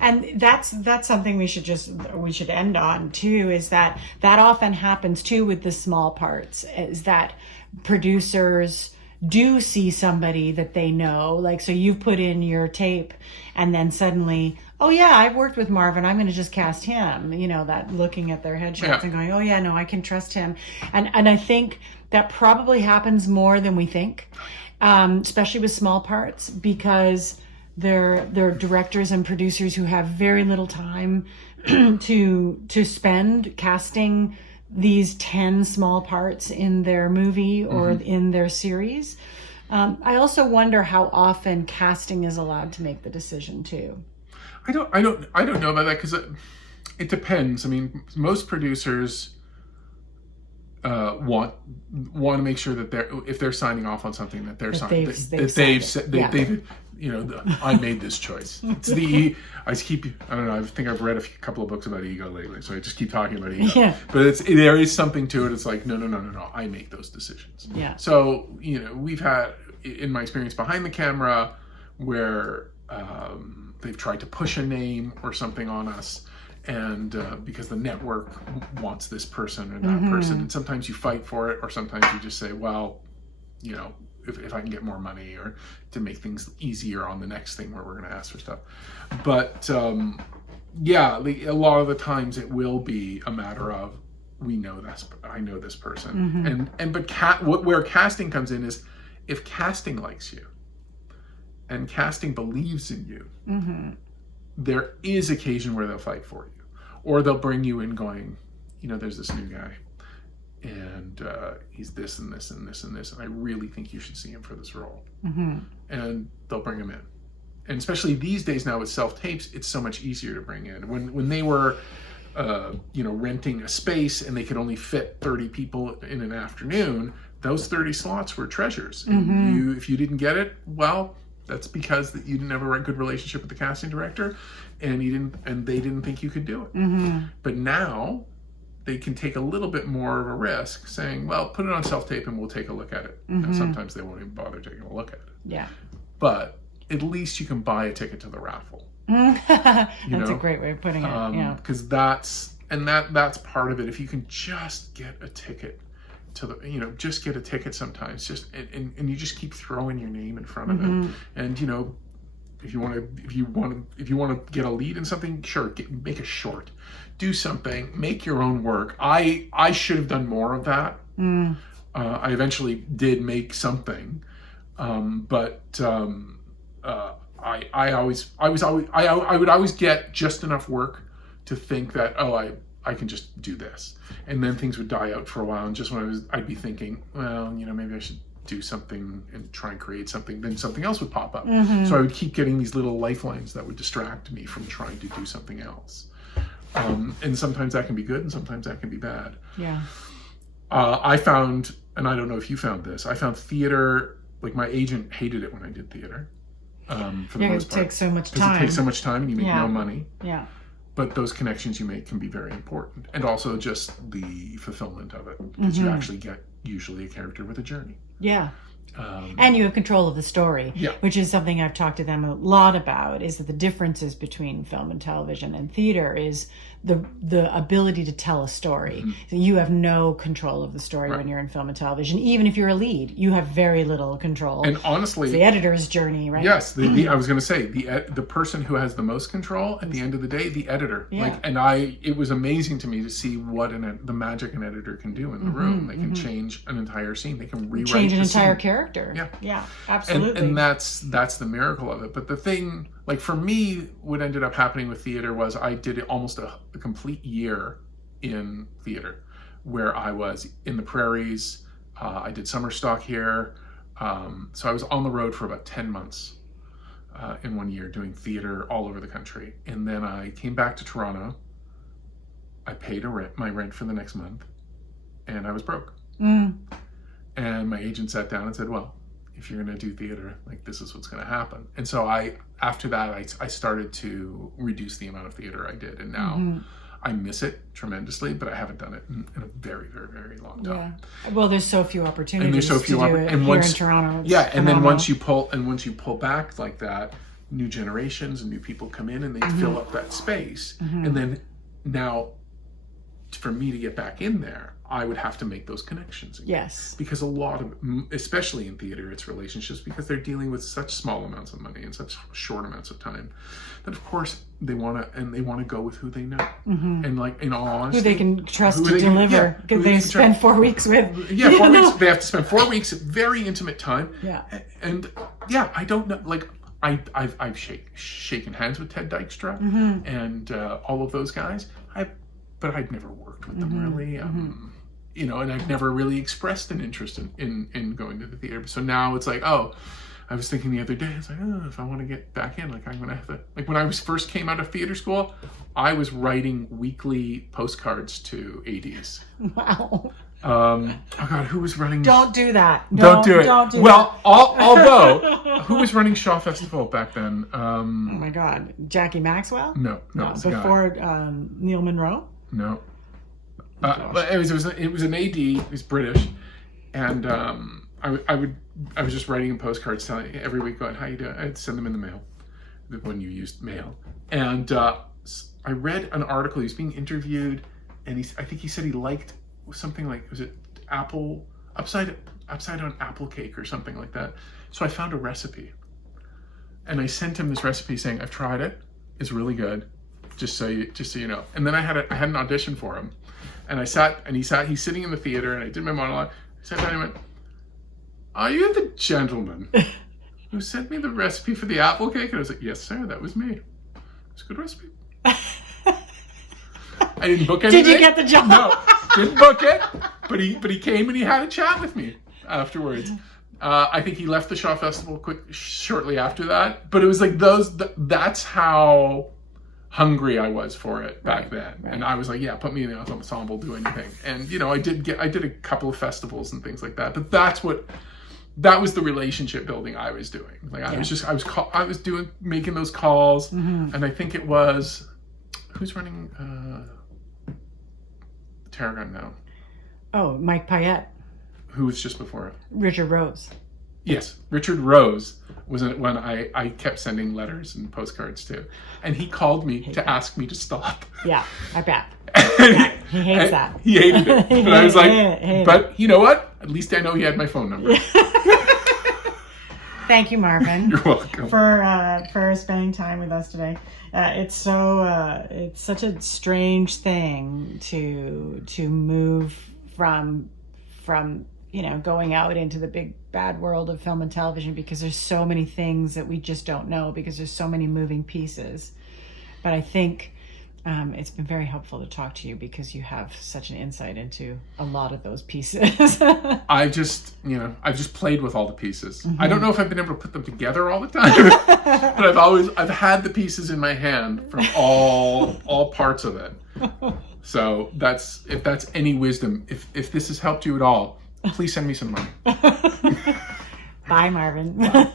And that's something we should end on too, is that often happens too with the small parts, is that producers do see somebody that they know, like, so you've put in your tape and then suddenly, oh yeah, I've worked with Marvin, I'm going to just cast him, that looking at their headshots and going, oh yeah, no, I can trust him. And I think that probably happens more than we think, especially with small parts, because they're directors and producers who have very little time to spend casting these 10 small parts in their movie or in their series. I also wonder how often casting is allowed to make the decision too. I don't know about that, because it depends. I mean, most producers want to make sure that if they're signing off on something, that they've I made this choice. It's I don't know, I think I've read couple of books about ego lately, so I just keep talking about ego. Yeah. But there is something to it. It's like, no, I make those decisions. Yeah. So, we've had, in my experience behind the camera, where they've tried to push a name or something on us, and because the network wants this person or that person, and sometimes you fight for it, or sometimes you just say, well, if I can get more money, or to make things easier on the next thing where we're going to ask for stuff. But a lot of the times it will be a matter of, I know this person, where casting comes in is, if casting likes you and casting believes in you, there is occasion where they'll fight for you, or they'll bring you in going, there's this new guy, and he's this and this and this and this, and I really think you should see him for this role. And they'll bring him in. And especially these days now with self-tapes, it's so much easier to bring in. When they were renting a space and they could only fit 30 people in an afternoon, those 30 slots were treasures. And if you didn't get it, well, that's because that you didn't have a good relationship with the casting director, and they didn't think you could do it. But now they can take a little bit more of a risk, saying, well, put it on self-tape and we'll take a look at it. And sometimes they won't even bother taking a look at it. Yeah. But at least you can buy a ticket to the raffle. That's a great way of putting it. Because that's part of it. If you can just get a ticket to the, just get a ticket sometimes, and you just keep throwing your name in front of it. And if you want to get a lead in something, sure, make a short, do something, make your own work. I should have done more of that. I eventually did make something, but I would always get just enough work to think that, I can just do this, and then things would die out for a while. And just when I'd be thinking, well, maybe I should do something and try and create something, then something else would pop up. So I would keep getting these little lifelines that would distract me from trying to do something else. And sometimes that can be good, and sometimes that can be bad. Yeah. I found, and I don't know if you found this, I found theater, like my agent hated it when I did theater. For the most part. It takes so much time. It takes so much time, and you make no money. Yeah. But those connections you make can be very important. And also just the fulfillment of it, because you actually get usually a character with a journey. Yeah. And you have control of the story, which is something I've talked to them a lot about, is that the differences between film and television and theater is the ability to tell a story. So you have no control of the story when you're in film and television. Even if you're a lead, you have very little control. And honestly, it's the editor's journey, right? Yes, I was going to say the person who has the most control at the end of the day, the editor. Yeah. It was amazing to me to see what the magic an editor can do in the room. They can change an entire scene. They can rewrite change an entire scene. Character. Yeah, absolutely. And that's the miracle of it. But the thing, like for me, what ended up happening with theater was I did almost a complete year in theater, where I was in the prairies. I did summer stock here. So I was on the road for about 10 months in one year doing theater all over the country. And then I came back to Toronto. I paid my rent for the next month, and I was broke. And my agent sat down and said, well, if you're going to do theater, like, this is what's going to happen. And so after that, I started to reduce the amount of theater I did. And now I miss it tremendously, but I haven't done it in a very, very, very long time. Yeah. Well, there's so few opportunities to do it here in Toronto. Yeah. And then once you pull back like that, new generations and new people come in and they fill up that space. And then now, for me to get back in there, I would have to make those connections again. Yes. Because a lot of, especially in theater, it's relationships, because they're dealing with such small amounts of money in such short amounts of time that, of course, they want to go with who they know. And like, in all honesty, Who they can trust who to they can- deliver. yeah, who Because they they can spend 4 weeks with. Yeah, you 4 know? weeks. They have to spend 4 weeks at very intimate time. Yeah. And yeah, I don't know. Like, I've shaken hands with Ted Dykstra and all of those guys. But I've never worked with them really. You know, and I've never really expressed an interest in going to the theater. So now it's like, oh, I was thinking the other day, it's like, oh, if I want to get back in, like, I'm going to have to, like, when I first came out of theater school, I was writing weekly postcards to ADs. Wow. Oh God, who was running? Don't do that. Don't do it. Don't do well, that. although, who was running Shaw Festival back then? Oh my God. Jackie Maxwell? No, it was a guy. Before Neil Monroe? No. But it was an AD. He was British, and I was just writing him postcards telling every week going, how you doing? I'd send them in the mail when you used mail, and I read an article. He was being interviewed, and I think he said he liked something like, was it apple upside down apple cake or something like that. So I found a recipe, and I sent him this recipe saying, I've tried it. It's really good. Just so you know. And then I had an audition for him. And he's sitting in the theater, and I did my monologue. I sat down and I went, are you the gentleman who sent me the recipe for the apple cake? And I was like, yes, sir, that was me. It's a good recipe. I didn't book anything. Did you get the job? No, didn't book it. But he came and he had a chat with me afterwards. I think he left the Shaw Festival shortly after that. But it was like that's how hungry I was for it back then. Right. And I was like, yeah, put me in the ensemble, do anything. And, you know, I did a couple of festivals and things like that. But that was the relationship building I was doing. Like, I was making those calls. And I think it was, who's running Tarragon now? Oh, Mike Payette. Who was just before it? Richard Rose. Yes, Richard Rose was when I kept sending letters and postcards to. And he called me to ask me to stop. Yeah, I bet. He hates that. He hated it. But I was like, but you know what? At least I know he had my phone number. Thank you, Marvin. You're welcome. For spending time with us today. It's such a strange thing to move from you know, going out into the big bad world of film and television, because there's so many things that we just don't know, because there's so many moving pieces. But I think it's been very helpful to talk to you, because you have such an insight into a lot of those pieces. I've just played with all the pieces. I don't know if I've been able to put them together all the time, but I've had the pieces in my hand from all parts of it. So if that's any wisdom, if this has helped you at all, please send me some money. Bye, Marvin. Bye.